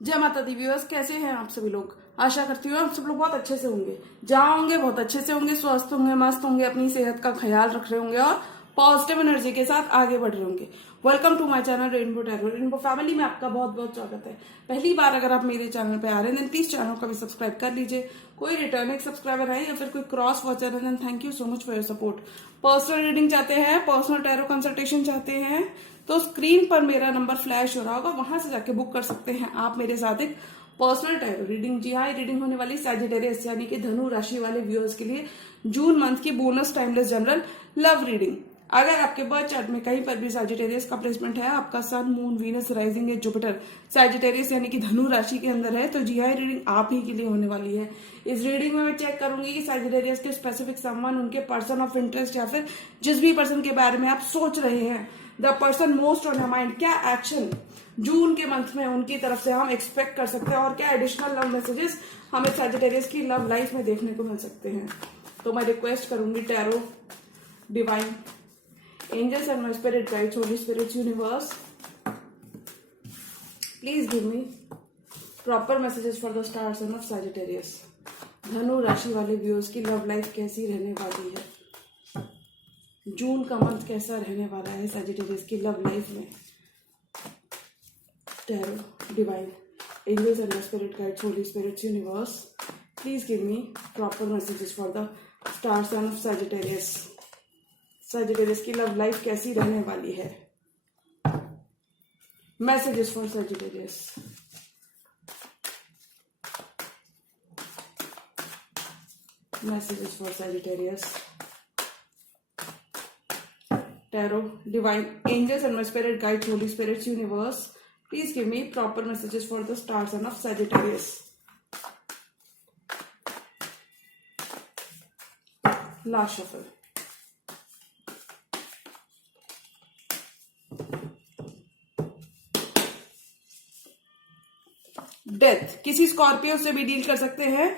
जय माता the viewers, कैसे हैं आप सभी लोग। आशा करती हूँ आप सब लोग बहुत अच्छे से होंगे। जहाँ होंगे बहुत अच्छे से होंगे, स्वस्थ होंगे, मस्त होंगे, अपनी सेहत का ख्याल रख रहे होंगे और पॉजिटिव एनर्जी के साथ आगे बढ़ रहे होंगे। Welcome to my channel rainbow tarot. Rainbow family में आपका बहुत बहुत स्वागत है। पहली बार अगर आप मेरे चैनल पे आ रहे हैं देन प्लीज चैनल को भी सब्सक्राइब कर लीजिए। कोई रिटर्निंग सब्सक्राइबर है या फिर कोई क्रॉस वॉचर है then thank you so much for your support. Personal reading चाहते हैं, पर्सनल टैरो कंसल्टेशन चाहते हैं तो स्क्रीन पर मेरा नंबर फ्लैश हो रहा होगा, वहां से जाके बुक कर सकते हैं आप मेरे साथ एक पर्सनल टैरो रीडिंग। जी हाँ, रीडिंग होने वाली सैजिटेरियस यानी कि धनु राशि वाले व्यूअर्स के लिए जून मंथ की bonus timeless general love reading. अगर आपके बर्थ चार्ट में कहीं पर भी सैजिटेरियस का प्लेसमेंट है, आपका सन, मून, वीनस, राइजिंग या जुपिटर सैजिटेरियस यानी कि धनु राशि के अंदर है, तो जी हाँ, रीडिंग आप ही के लिए होने वाली है। इस रीडिंग में मैं चेक करूंगी कि सैजिटेरियस के स्पेसिफिक सम्मान, उनके पर्सन ऑफ इंटरेस्ट या फिर जिस भी पर्सन के बारे में आप सोच रहे हैं, the person most on your mind, क्या एक्शन जून के मंथ में उनकी तरफ से हम एक्सपेक्ट कर सकते हैं और क्या एडिशनल लव मैसेजेस हमें सैजिटेरियस की लव लाइफ में देखने को मिल सकते हैं। तो मैं रिक्वेस्ट करूंगी tarot, divine, angels and my spirit guides, holy spirits, universe, please give me proper messages for the star sign of Sagittarius। धनु राशि वाले व्यूअर्स की लव लाइफ कैसी रहने वाली है, जून का मंथ कैसा रहने वाला है सैजिटेरियस की लव लाइफ में। Tarot, divine, angels and my spirit guides, holy spirits, universe, please give me proper messages for the star sign of Sagittarius। Sagittarius की लव लाइफ कैसी रहने वाली है। Messages for Sagittarius. Messages for Sagittarius. Tarot, divine, angels and my spirit guides, holy spirits, universe, please give me proper messages for the star sign of Sagittarius. Last shuffle. Death, किसी Scorpio से भी deal कर सकते हैं।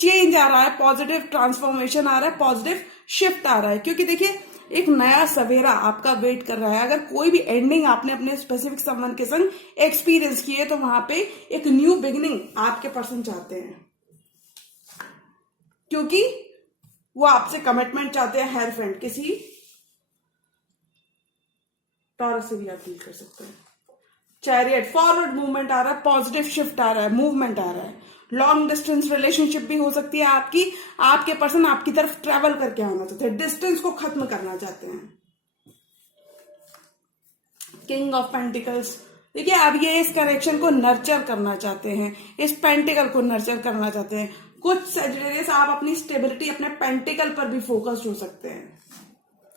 Change आ रहा है, positive transformation आ रहा है, पॉजिटिव शिफ्ट आ रहा है, क्योंकि देखिए एक नया सवेरा आपका वेट कर रहा है। अगर कोई भी एंडिंग आपने अपने स्पेसिफिक संबंध के संग एक्सपीरियंस की है तो वहां पे एक न्यू बिगिनिंग आपके पर्सन चाहते हैं, क्योंकि वो आपसे कमिटमेंट चाहते हैं। हेयर फ्रेंड, किसी टॉरस से भी आप डील कर सकते हैं। चैरियट, फॉरवर्ड मूवमेंट आ रहा है, पॉजिटिव शिफ्ट आ रहा है, मूवमेंट आ रहा है। लॉन्ग डिस्टेंस रिलेशनशिप भी हो सकती है आपकी, आपके पर्सन आपकी तरफ ट्रेवल करके आना चाहते हैं, डिस्टेंस को खत्म करना चाहते हैं। किंग ऑफ पेंटिकल्स, देखिए अब ये इस कनेक्शन को नर्चर करना चाहते हैं, इस पेंटिकल को नर्चर करना चाहते हैं। कुछ सैजिटेरियस आप अपनी स्टेबिलिटी अपने पेंटिकल पर भी फोकस्ड हो सकते हैं।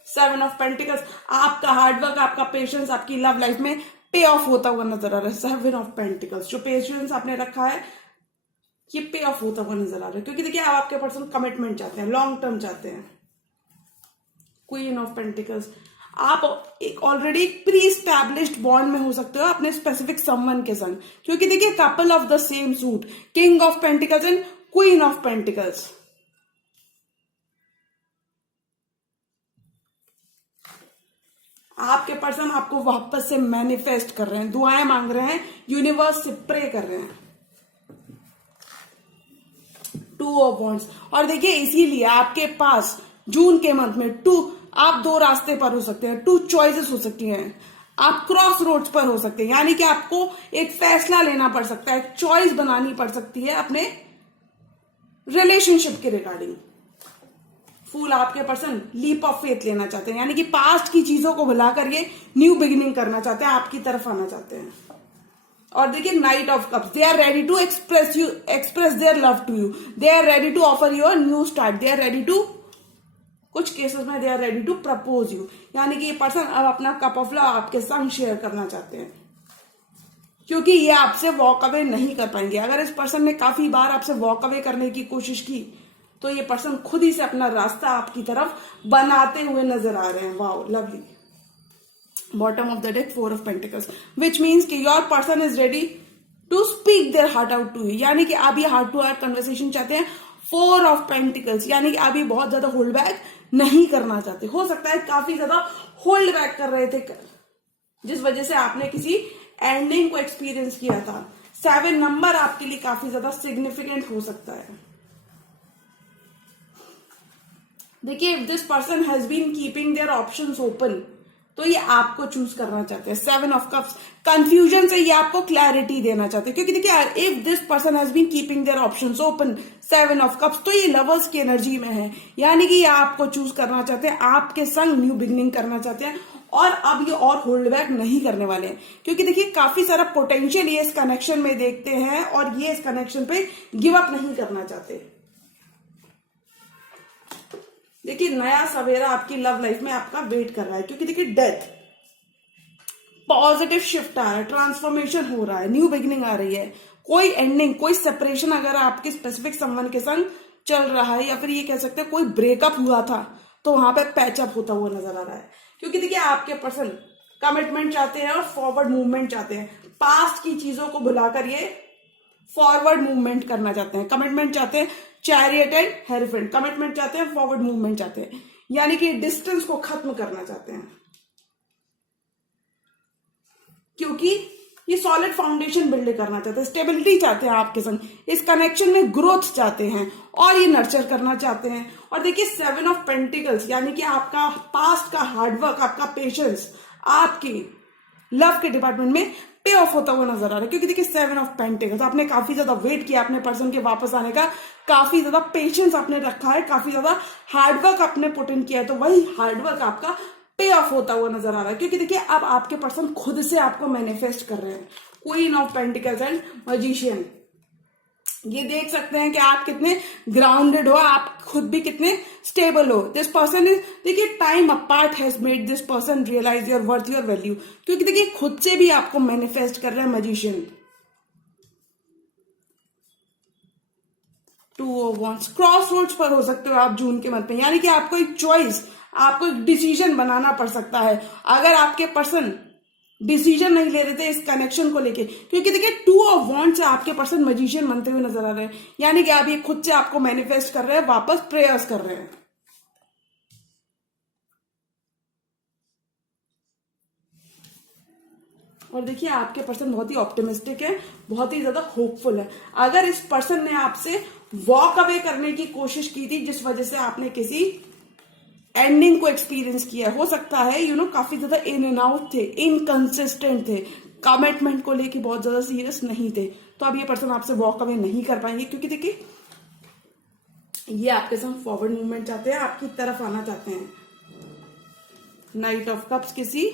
सेवन ऑफ पेंटिकल्स, आपका हार्डवर्क, आपका पेशेंस आपकी लव लाइफ में पे ऑफ होता हुआ नजर आ रहा है। सेवन ऑफ पेंटिकल्स, जो पेशेंस आपने रखा है ये पे ऑफ होता हुआ नजर आ रहा है, क्योंकि देखिए आप आपके पर्सन कमिटमेंट चाहते हैं, लॉन्ग टर्म चाहते हैं। क्वीन ऑफ पेंटिकल्स, आप एक ऑलरेडी प्री स्टैब्लिश्ड बॉन्ड में हो सकते हो अपने स्पेसिफिक समवन के संग, क्योंकि देखिए couple of the same suit, king of pentacles and queen of pentacles. आपके पर्सन आपको वापस से मैनिफेस्ट कर रहे हैं, दुआएं मांग रहे हैं, यूनिवर्स से प्रे कर रहे हैं। टू ऑफ वॉन्ड्स, और देखिए इसीलिए आपके पास जून के मंथ में आप दो रास्ते पर हो सकते हैं, टू चॉइसेस हो सकती हैं, आप क्रॉस रोड्स पर हो सकते हैं, यानी कि आपको एक फैसला लेना पड़ सकता है, एक चॉइस बनानी पड़ सकती है अपने रिलेशनशिप के रिगार्डिंग। फूल, आपके पर्सन लीप ऑफ फेथ लेना चाहते हैं, यानी कि पास्ट की चीजों को भुलाकर ये न्यू बिगिनिंग करना चाहते हैं, आपकी तरफ आना चाहते हैं। और देखिए knight of cups, they are ready to express their love to you, they are ready to offer you a new start, they are ready to, कुछ केसेस में they are ready to propose you, यानी कि ये person अब अपना cup of love आपके संग share करना चाहते हैं, क्योंकि ये आपसे वॉक अवे नहीं कर पाएंगे। अगर इस पर्सन ने काफी बार आपसे वॉक अवे करने की कोशिश की तो ये पर्सन खुद ही से अपना रास्ता आपकी तरफ बनाते हुए नजर आ रहे हैं। Wow, lovely. Bottom of the deck, four of pentacles, which means कि your person is ready to speak their heart out to you, यानी कि आप ये हार्ट टू हार्ट कन्वर्सेशन चाहते हैं। फोर ऑफ पेंटिकल्स, यानी कि आप ये बहुत ज्यादा होल्ड बैक नहीं करना चाहते। हो सकता है काफी ज्यादा होल्ड बैक कर रहे थे, जिस वजह से आपने किसी एंडिंग को एक्सपीरियंस किया था। 7 नंबर आपके लिए काफी ज्यादा सिग्निफिकेंट हो सकता है। देखिए, if this person has been keeping their options open, तो ये आपको चूज करना चाहते हैं। 7 ऑफ कप्स कंफ्यूजन से ये आपको क्लैरिटी देना चाहते हैं, क्योंकि देखिए if this person has been keeping their options open, 7 of cups, तो ये लवर्स की एनर्जी में है, यानी कि ये आपको चूज करना चाहते हैं, आपके संग न्यू बिगनिंग करना चाहते हैं, और अब ये और होल्ड बैक नहीं करने वाले हैं, क्योंकि देखिए काफी सारा पोटेंशियल ये इस कनेक्शन में देखते हैं, और ये इस कनेक्शन पे गिव अप नहीं करना चाहते। देखिए, नया सवेरा आपकी लव लाइफ में आपका वेट कर रहा है, क्योंकि देखिए डेथ, पॉजिटिव शिफ्ट आ रहा है, ट्रांसफॉर्मेशन हो रहा है, न्यू बिगिनिंग आ रही है, कोई एंडिंग, कोई सेपरेशन अगर आपके स्पेसिफिक समवन के संग चल रहा है, या फिर ये कह सकते हैं कोई ब्रेकअप हुआ था, तो वहां पे पैचअप होता हुआ नजर आ रहा है। क्योंकि देखिए आपके पर्सन कमिटमेंट चाहते हैं और फॉरवर्ड मूवमेंट चाहते हैं। पास्ट की चीजों को भुलाकर ये फॉरवर्ड मूवमेंट करना चाहते हैं। कमिटमेंट चाहते हैं, चैरियट एंड हेरोफेंट, कमिटमेंट चाहते हैं, फॉरवर्ड मूवमेंट चाहते हैं, यानी कि डिस्टेंस को खत्म करना चाहते हैं, क्योंकि ये सॉलिड फाउंडेशन बिल्ड करना चाहते हैं, स्टेबिलिटी चाहते हैं आपके संग, इस कनेक्शन में ग्रोथ चाहते हैं, और ये नर्चर करना चाहते हैं। और देखिए 7 ऑफ पेंटिकल्स, यानी कि आपका पास्ट का हार्डवर्क, आपका पेशेंस, आपकी लव के डिपार्टमेंट में पे ऑफ होता हुआ नजर आ रहा है, क्योंकि देखिए 7 ऑफ पेंटिकल्स, आपने काफी ज्यादा वेट किया अपने पर्सन के वापस आने का, काफी ज्यादा पेशेंस आपने रखा है, काफी ज्यादा हार्डवर्क आपने पुट इन किया है, तो वही हार्डवर्क आपका पे ऑफ होता हुआ नजर आ रहा है। क्योंकि देखिए अब आपके पर्सन खुद से आपको मैनिफेस्ट कर रहे हैं। Queen of pentacles and magician, ये देख सकते हैं कि आप कितने ग्राउंडेड हो, आप खुद भी कितने स्टेबल हो। दिस पर्सन इज, देखिए time apart has made this person realize your worth, your value, क्योंकि देखिए खुद से भी आपको मैनिफेस्ट कर रहे हैं magician. 2 of wands, crossroads पर हो सकते हो आप जून के मंथ में, यानी कि आपको एक चॉइस, आपको एक डिसीजन बनाना पड़ सकता है, अगर आपके पर्सन डिसीजन नहीं ले रहे थे इस कनेक्शन को लेके। क्योंकि देखिए 2 ऑफ वांड्स से आपके पर्सन मैजिशियन बनते हुए नजर आ रहे हैं, यानी कि आप ये खुद से आपको मैनिफेस्ट कर रहे हैं, वापस प्रेयर्स कर रहे हैं। और देखिए आपके पर्सन बहुत ही ऑप्टिमिस्टिक है, बहुत ही ज्यादा होपफुल है। अगर इस पर्सन ने आपसे वॉक अवे करने की कोशिश की थी, जिस वजह से आपने किसी एंडिंग को एक्सपीरियंस किया, हो सकता है काफी ज्यादा इन एंड आउट थे, इनकंसिस्टेंट थे, कमिटमेंट को लेके बहुत ज्यादा सीरियस नहीं थे, तो अब ये पर्सन आपसे वॉक अवे नहीं कर पाएंगे, क्योंकि देखिए ये आपके साथ फॉरवर्ड मूवमेंट चाहते हैं, आपकी तरफ आना चाहते हैं। नाइट ऑफ कप्स, किसी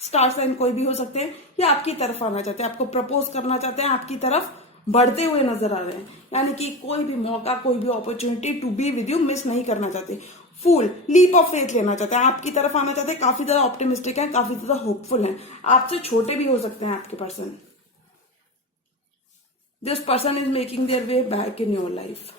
स्टार साइन कोई भी हो सकते हैं, ये आपकी तरफ आना चाहते हैं, आपको प्रपोज करना चाहते हैं, आपकी तरफ बढ़ते हुए नजर आ रहे हैं, यानी कि कोई भी मौका, कोई भी opportunity to be with you miss नहीं करना चाहते। फुल लीप ऑफ फेथ लेना चाहते हैं, आपकी तरफ आना चाहते हैं, काफी ज्यादा ऑप्टिमिस्टिक है, काफी ज्यादा होपफुल है। आपसे छोटे भी हो सकते हैं आपके person. This person is making their way back in your life.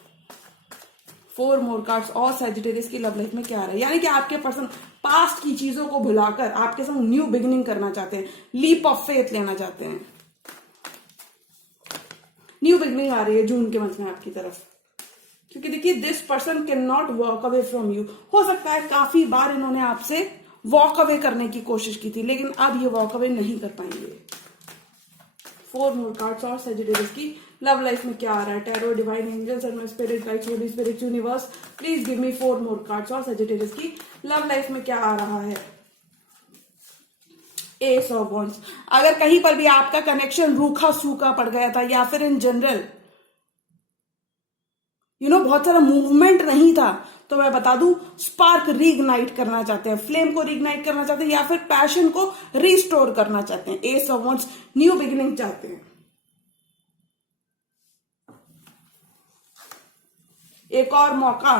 4 more cards, और सैजिटेरियस की लव लाइफ में क्या आ रहा है, यानी कि आपके पर्सन पास्ट की चीजों को भुलाकर आपके साथ न्यू बिगिनिंग करना चाहते हैं, लीप ऑफ फेथ लेना चाहते हैं। न्यू बिगनिंग आ रही है जून के मंथ में आपकी तरफ, क्योंकि देखिए this person can not walk away from you. हो सकता है काफी बार इन्होंने आपसे वॉक अवे करने की कोशिश की थी, लेकिन अब ये वॉक अवे नहीं कर पाएंगे। 4 मोर कार्ड्स, और सैजिटेरियस की लव लाइफ में क्या आ रहा है, tarot, divine angels and my spirit guides, holy spirit, universe, please give me 4 more cards, और सैजिटेरियस की लव लाइफ में क्या आ रहा है। एस ऑफ वॉन्ड्स, अगर कहीं पर भी आपका कनेक्शन रूखा सूखा पड़ गया था, या फिर इन जनरल बहुत सारा मूवमेंट नहीं था, तो मैं बता दूं स्पार्क रीइग्नाइट करना चाहते हैं, फ्लेम को रीइग्नाइट करना चाहते हैं, या फिर पैशन को रिस्टोर करना चाहते हैं। S of wands, new beginning चाहते हैं, एक और मौका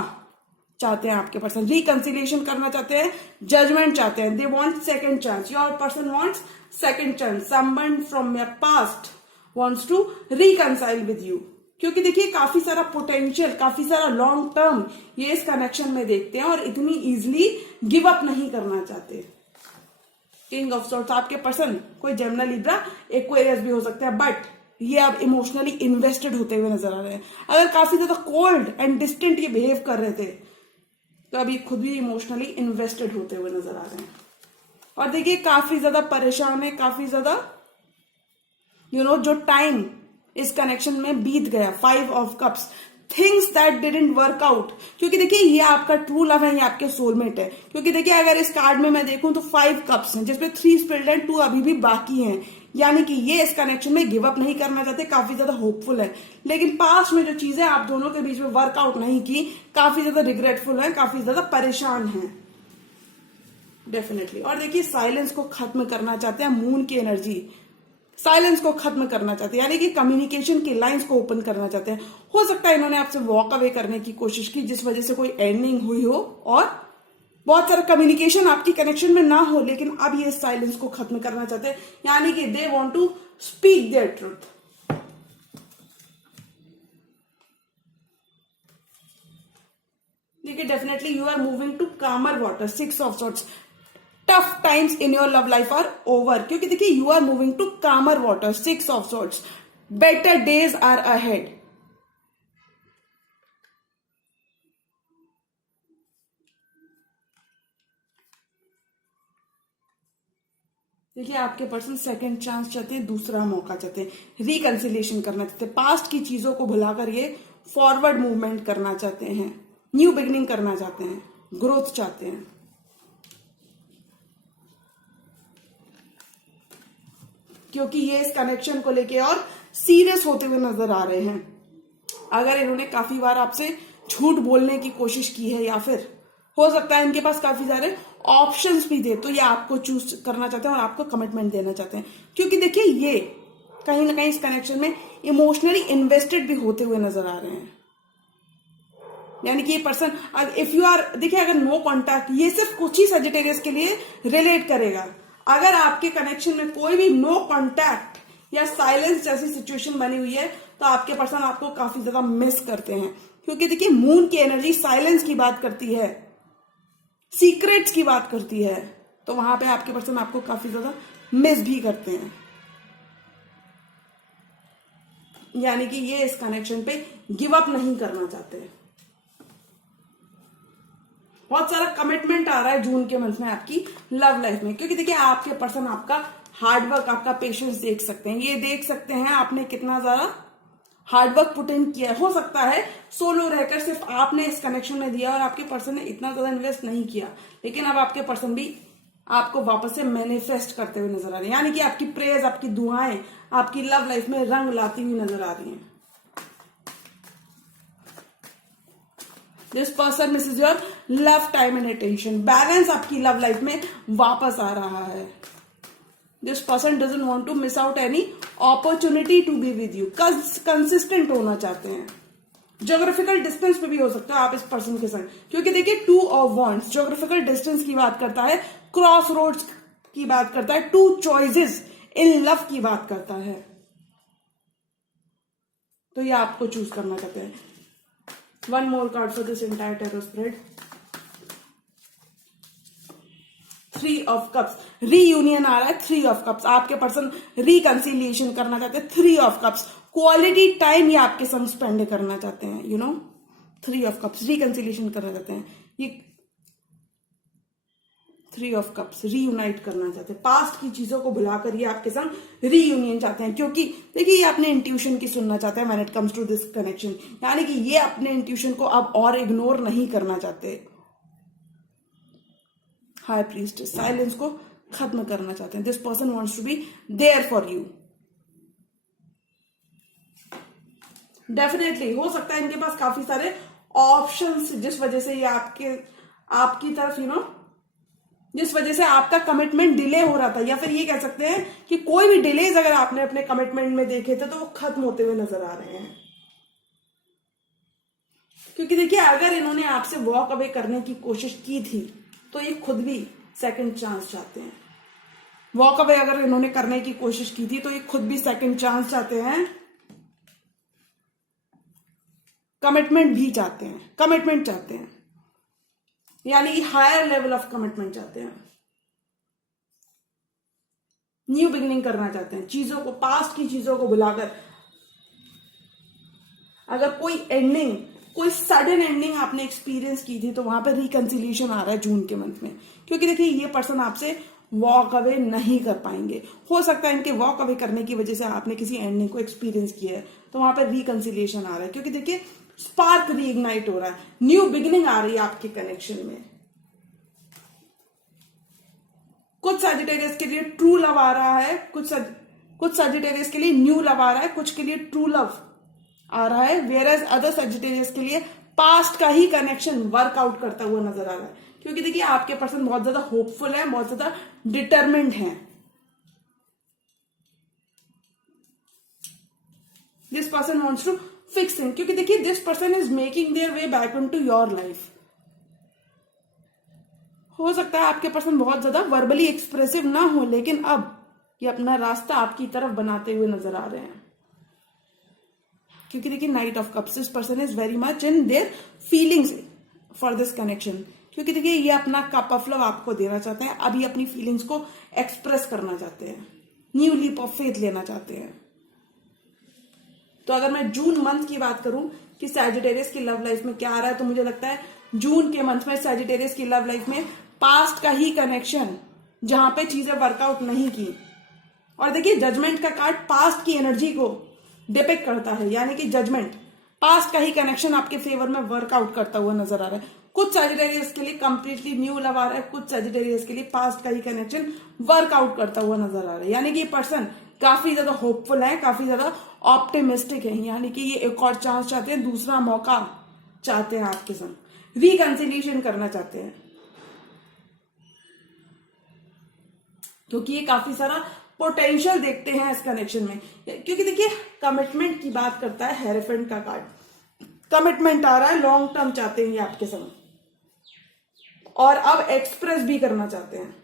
चाहते हैं आपके पर्सन, रिकंसिलिएशन करना चाहते हैं, जजमेंट चाहते हैं, they want second chance, your person wants second chance, someone from your past wants to reconcile with you. क्योंकि देखिए काफी सारा पोटेंशियल, काफी सारा लॉन्ग टर्म ये इस कनेक्शन में देखते हैं, और इतनी इजिली गिव अप नहीं करना चाहते। किंग ऑफ सॉर्ड्स, आपके पर्सन कोई जेमिनी, लिब्रा, एक्वेरियस भी हो सकता है, बट ये अब इमोशनली इन्वेस्टेड होते हुए नजर आ रहे हैं। अगर काफी ज्यादा कोल्ड एंड डिस्टेंट ये बिहेव कर रहे थे, तो अभी खुद भी इमोशनली इन्वेस्टेड होते हुए नजर आ रहे हैं। और देखिए काफी ज्यादा परेशान है, काफी ज्यादा जो टाइम इस कनेक्शन में बीत गया। 5 of cups, things that didn't work out, क्योंकि देखिए ये आपका ट्रू लव है, ये आपके सोलमेट है। क्योंकि देखिए अगर इस कार्ड में मैं देखूं तो 5 कप्स हैं जिसमें 3 स्पिल्ड एंड 2 अभी भी बाकी हैं, यानी कि ये इस कनेक्शन में गिव अप नहीं करना चाहते, काफी ज्यादा होपफुल है। लेकिन पास्ट में जो चीजें आप दोनों के बीच में वर्कआउट नहीं की, काफी ज्यादा रिग्रेटफुल है, काफी ज्यादा परेशान है डेफिनेटली। और देखिए साइलेंस को खत्म करना चाहते हैं, मून की एनर्जी साइलेंस को खत्म करना चाहते हैं, यानी कि कम्युनिकेशन की लाइंस को ओपन करना चाहते हैं। हो सकता है इन्होंने आपसे वॉक अवे करने की कोशिश की जिस वजह से कोई एंडिंग हुई हो और बहुत सारा कम्युनिकेशन आपकी कनेक्शन में ना हो, लेकिन अब ये साइलेंस को खत्म करना चाहते हैं, यानी कि they want to speak their truth. देखिए definitely you are moving to calmer water, 6 of sorts. Tough times in your love life are over, क्योंकि देखिए you are moving to calmer water, 6 of sorts. Better days are ahead. देखिए आपके person second chance चाहते हैं, दूसरा मौका चाहते हैं, रिकंसिलिएशन करना चाहते हैं, पास्ट की चीजों को भुलाकर ये फॉरवर्ड मूवमेंट करना चाहते हैं, न्यू बिगनिंग करना चाहते हैं, ग्रोथ चाहते हैं। क्योंकि ये इस कनेक्शन को लेके और सीरियस होते हुए नजर आ रहे हैं। अगर इन्होंने काफी बार आपसे झूठ बोलने की कोशिश की है, या फिर हो सकता है इनके पास काफी सारे ऑप्शंस भी थे, तो ये आपको चूज करना चाहते हैं और आपको कमिटमेंट देना चाहते हैं। क्योंकि देखिए ये कहीं ना कहीं इस कनेक्शन में इमोशनली इन्वेस्टेड भी होते हुए नजर आ रहे हैं, यानी कि ये पर्सन इफ यू आर, देखिए अगर नो कॉन्टैक्ट, ये सिर्फ कुछ ही सजिटेरियस के लिए रिलेट करेगा। अगर आपके कनेक्शन में कोई भी नो कॉन्टैक्ट या साइलेंस जैसी सिचुएशन बनी हुई है, तो आपके पर्सन आपको काफी ज्यादा मिस करते हैं। क्योंकि देखिए मून की एनर्जी साइलेंस की बात करती है, सीक्रेट्स की बात करती है, तो वहां पे आपके पर्सन आपको काफी ज्यादा मिस भी करते हैं। यानी कि ये इस कनेक्शन पे गिव अप नहीं करना चाहते। बहुत सारा कमिटमेंट आ रहा है जून के मंथ में आपकी लव लाइफ में, क्योंकि देखिए आपके पर्सन आपका हार्डवर्क, आपका पेशेंस देख सकते हैं। ये देख सकते हैं आपने कितना ज्यादा हार्डवर्क पुट इन किया। हो सकता है सोलो रहकर सिर्फ आपने इस कनेक्शन में दिया और आपके पर्सन ने इतना ज्यादा इन्वेस्ट नहीं किया, लेकिन अब आपके पर्सन भी आपको वापस से मैनिफेस्ट करते हुए नजर आ रहे हैं, यानी कि आपकी प्रेयर्स, आपकी दुआएं आपकी लव लाइफ में रंग लाती हुई नजर आ रही हैं। This person misses your love time and attention. Balance आपकी लव लाइफ में वापस आ रहा है। This person doesn't want to miss out any opportunity to be with you. Consistent होना चाहते हैं। ज्योग्राफिकल डिस्टेंस पे भी हो सकता है आप इस पर्सन के साथ, क्योंकि देखिए 2 ऑफ वॉन्ड्स ज्योग्राफिकल डिस्टेंस की बात करता है, क्रॉस रोड्स की बात करता है, 2 चॉइसेस इन लव की बात करता है। तो ये आपको चूज करना चाहते हैं। One more card for this entire tarot spread. 3 of cups, reunion आ रहा है। 3 ऑफ कप्स, आपके पर्सन रिकंसिलिएशन करना चाहते हैं। 3 ऑफ कप्स, क्वालिटी टाइम ये आपके संग स्पेंड करना चाहते हैं। 3 ऑफ कप्स, रिकंसिलिएशन करना चाहते हैं। ये 3 ऑफ कप्स, रीयूनाइट करना चाहते हैं। पास्ट की चीजों को भुलाकर ये आपके संग रीयूनियन चाहते हैं, क्योंकि देखिए ये अपने इंट्यूशन की सुनना चाहते हैं when it comes to this connection. यानी कि ये अपने इंट्यूशन को अब और इग्नोर नहीं करना चाहते। हाई प्रीस्टेस, साइलेंस को खत्म करना चाहते हैं। This person wants to be there for you. Definitely हो सकता है इनके पास काफी सारे ऑप्शंस, जिस वजह से ये आपकी तरफ जिस वजह से आपका कमिटमेंट डिले हो रहा था, या फिर ये कह सकते हैं कि कोई भी डिलेज अगर आपने अपने कमिटमेंट में देखे थे तो वो खत्म होते हुए नजर आ रहे हैं। क्योंकि देखिए अगर इन्होंने आपसे वॉक अवे करने की कोशिश की थी, तो ये खुद भी सेकंड चांस चाहते हैं। वॉक अवे अगर इन्होंने करने की कोशिश की थी, तो ये खुद भी सेकंड चांस चाहते हैं, कमिटमेंट भी चाहते हैं, कमिटमेंट चाहते हैं, यानी हायर लेवल ऑफ कमिटमेंट चाहते हैं। न्यू बिगिनिंग करना चाहते हैं, चीजों को, पास्ट की चीजों को भुलाकर। अगर कोई सडन एंडिंग आपने एक्सपीरियंस की थी, तो वहां पर रिकंसिलिएशन आ रहा है जून के मंथ में। क्योंकि देखिए ये पर्सन आपसे वॉक अवे नहीं कर पाएंगे। हो सकता है इनके वॉक अवे करने की वजह से आपने किसी एंडिंग को एक्सपीरियंस किया है, तो वहां पर रिकंसिलिएशन आ रहा है, क्योंकि देखिए स्पार्क रीइग्नाइट हो रहा है, न्यू बिगिनिंग आ रही है आपके कनेक्शन में। कुछ सजिटेरियस के लिए ट्रू लव आ रहा है, कुछ सजिटेरियस के लिए न्यू लव आ रहा है, कुछ के लिए ट्रू लव आ रहा है, वेयरएज अदर सजिटेरियस के लिए पास्ट का ही कनेक्शन वर्कआउट करता हुआ नजर आ रहा है। क्योंकि देखिए आपके पर्सन बहुत ज्यादा होपफुल है, बहुत ज्यादा डिटरमिन्ड है। This person wants to fix thing, क्योंकि देखिए this person is making their way back into your life. हो सकता है आपके पर्सन बहुत ज्यादा वर्बली एक्सप्रेसिव ना हो, लेकिन अब ये अपना रास्ता आपकी तरफ बनाते हुए नजर आ रहे हैं। क्योंकि देखिए knight of cups, this person is very much in their feelings for this connection. क्योंकि देखिए ये अपना कप ऑफ लव आपको देना चाहते हैं, अभी अपनी फीलिंग्स को एक्सप्रेस करना चाहते हैं, न्यू लीप ऑफ फेथ लेना चाहते हैं। तो अगर मैं जून मंथ की बात करूं कि सैजिटेरियस की लव लाइफ में क्या आ रहा है, तो मुझे लगता है जून के मंथ में सैजिटेरियस की लव लाइफ में पास्ट का ही कनेक्शन, जहां पे चीजें वर्कआउट नहीं की। और देखिए जजमेंट का कार्ड पास्ट की एनर्जी को डिपिक्ट करता है, यानी कि जजमेंट, पास्ट का ही कनेक्शन आपके फेवर में वर्कआउट करता हुआ नजर आ रहा है। कुछ सैजिटेरियस के लिए कंप्लीटली न्यू लव आ रहा है, कुछ सैजिटेरियस के लिए पास्ट का ही कनेक्शन वर्कआउट करता हुआ नजर आ रहा है। यानी कि ये पर्सन काफी ज्यादा होपफुल है, काफी ज्यादा ऑप्टिमिस्टिक है, यानी कि ये एक और चांस चाहते हैं, दूसरा मौका चाहते हैं आपके संग, रिकंसिलिएशन करना चाहते हैं। क्योंकि ये काफी सारा पोटेंशियल देखते हैं इस कनेक्शन में। क्योंकि देखिए कमिटमेंट की बात करता है हेरेफेंट का कार्ड, कमिटमेंट आ रहा है, लॉन्ग टर्म चाहते हैं ये आपके संग, और अब एक्सप्रेस भी करना चाहते हैं।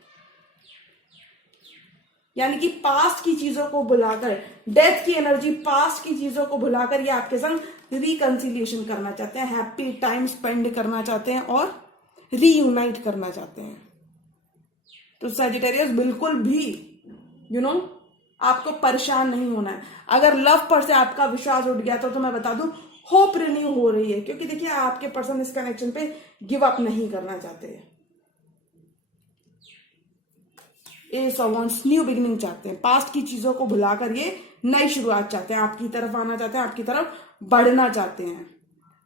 यानी कि पास्ट की चीजों को भुलाकर, डेथ की एनर्जी, पास्ट की चीजों को भुलाकर ये आपके संग रिकंसिलिएशन करना चाहते हैं, हैप्पी टाइम स्पेंड करना चाहते हैं और रीयूनाइट करना चाहते हैं। तो सैजिटेरियस बिल्कुल भी आपको परेशान नहीं होना है। अगर लव पर से आपका विश्वास उठ गया तो मैं बता दूं होप रिन्यू हो रही है, क्योंकि देखिए आपके पर्सन इस कनेक्शन पे गिव अप नहीं करना चाहते हैं। S of wands new beginning चाहते हैं, पास्ट की चीजों को भुलाकर ये नई शुरुआत चाहते हैं, आपकी तरफ आना चाहते हैं, आपकी तरफ बढ़ना चाहते हैं।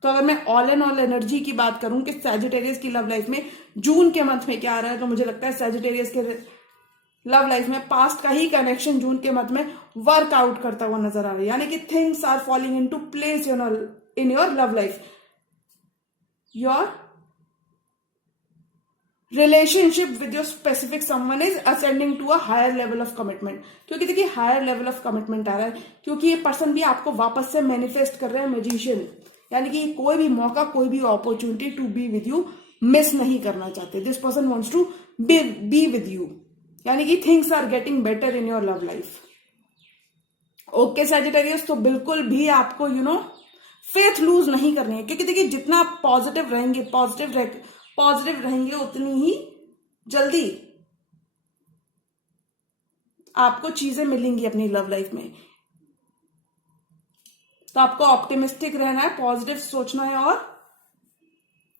तो अगर मैं ऑल एंड ऑल एनर्जी की बात करूं कि सैजिटेरियस की लव लाइफ में जून के मंथ में क्या आ रहा है, तो मुझे लगता है सैजिटेरियस के लव लाइफ में पास्ट का ही कनेक्शन जून के मंथ में वर्कआउट करता हुआ नजर आ रहा है। यानी कि things are falling into place in your love life, your relationship with your specific someone is ascending to a higher level of commitment. क्योंकि देखिए हायर लेवल ऑफ कमिटमेंट आ रहा है, क्योंकि ये पर्सन भी आपको वापस से मैनिफेस्ट कर रहे हैं मैजिशियन। यानी कि कोई भी मौका, कोई भी opportunity to be with you miss नहीं करना चाहते। This person wants to be with you, यानी कि things are getting better in your love life. Okay Sagittarius, तो बिल्कुल भी आपको फेथ लूज नहीं करनी है, क्योंकि देखिए जितना आप पॉजिटिव रहेंगे, पॉजिटिव रहेंगे, उतनी ही जल्दी आपको चीजें मिलेंगी अपनी लव लाइफ में। तो आपको ऑप्टिमिस्टिक रहना है, पॉजिटिव सोचना है और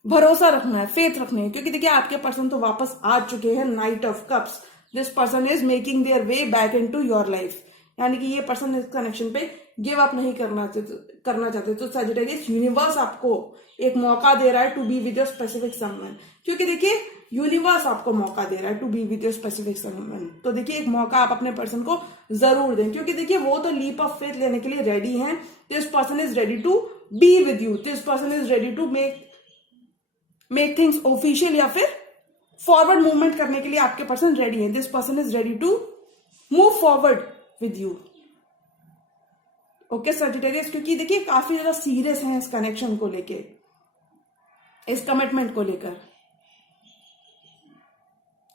भरोसा रखना है, फेथ रखना है। क्योंकि देखिए आपके पर्सन तो वापस आ चुके हैं, night of cups, this person is making their way back into your life. यानी कि ये पर्सन इस कनेक्शन पे गिव अप नहीं करना चाहते। तो सैजिटेरियस यूनिवर्स आपको एक मौका दे रहा है to be with your specific someone, क्योंकि देखिए यूनिवर्स आपको मौका दे रहा है to be with your specific someone. तो देखिए एक मौका आप अपने पर्सन को जरूर दें, क्योंकि देखिए वो तो लीप ऑफ फेथ लेने के लिए रेडी हैं। This person is ready to be with you, this person is ready to make things official, या फिर फॉरवर्ड मूवमेंट करने के लिए आपके पर्सन रेडी है। This person is ready to move forward with you. Okay Sagittarius, क्योंकि देखिए काफी ज्यादा सीरियस हैं इस कनेक्शन को लेके, इस कमिटमेंट को लेकर।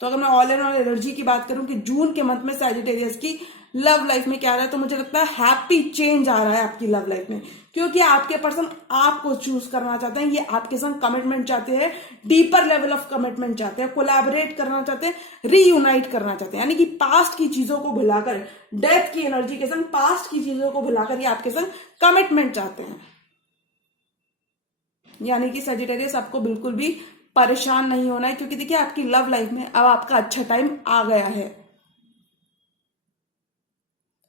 तो अगर मैं ऑल एंड ऑल एनर्जी की बात करूं कि जून के मंथ में सैजिटेरियस की लव लाइफ में क्या आ रहा है, तो मुझे लगता है हैप्पी चेंज आ रहा है आपकी लव लाइफ में, क्योंकि आपके पर्सन आपको चूज करना चाहते हैं, ये आपके संग कमिटमेंट चाहते हैं, डीपर लेवल ऑफ कमिटमेंट चाहते हैं, कोलैबोरेट करना चाहते हैं, रीयूनाइट करना चाहते हैं। यानी कि पास्ट की चीजों को भुलाकर, डेथ की एनर्जी के संग पास्ट की चीजों को भुलाकर ये आपके संग कमिटमेंट चाहते हैं। यानी कि सैजिटेरियस आपको बिल्कुल भी परेशान नहीं होना है, क्योंकि देखिए आपकी लव लाइफ में अब आपका अच्छा टाइम आ गया है।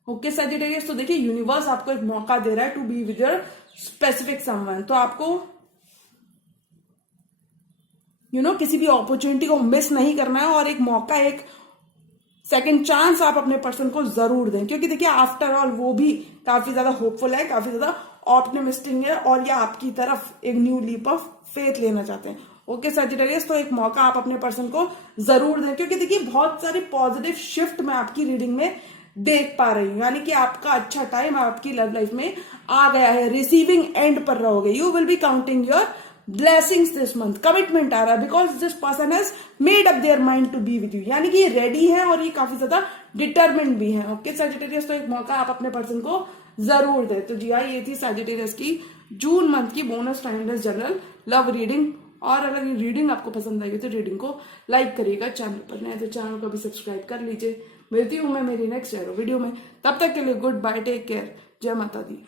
ओके सजिटेरियस, तो देखिए यूनिवर्स आपको एक मौका दे रहा है to be with your specific someone. तो आपको किसी भी अपॉर्चुनिटी को मिस नहीं करना है और एक मौका, एक सेकंड चांस आप अपने पर्सन को जरूर दें, क्योंकि देखिए आफ्टर ऑल वो भी काफी ज्यादा होपफुल है, काफी ज्यादा ऑप्टिमिस्टिक है और ये आपकी तरफ एक न्यू लीप ऑफ फेथ लेना चाहते हैं। ओके सजिटेरियस, तो एक मौका आप अपने पर्सन को जरूर दें, क्योंकि देखिए बहुत सारी पॉजिटिव शिफ्ट मैं आपकी रीडिंग में देख पा रही हूँ, यानी कि आपका अच्छा टाइम आपकी लव लाइफ में आ गया है। रिसीविंग एंड पर रहोगे, you will be counting your blessings this month. Commitment आ रहा है because this person has made up their mind to be with you, यानी कि ये रेडी है और ये काफी ज्यादा डिटरमिन्ड भी है। ओके सजिटेरियस, तो एक मौका आप अपने पर्सन को जरूर दे। तो जी हाँ, ये थी सजिटेरियस की जून मंथ की bonus timeless general love reading. और अगर ये रीडिंग आपको पसंद आएगी तो रीडिंग को लाइक करिएगा, चैनल पर नए तो चैनल को भी सब्सक्राइब कर लीजिए। मिलती हूँ मैं मेरी नेक्स्ट वीडियो में, तब तक के लिए गुड बाय, टेक केयर, जय माता दी।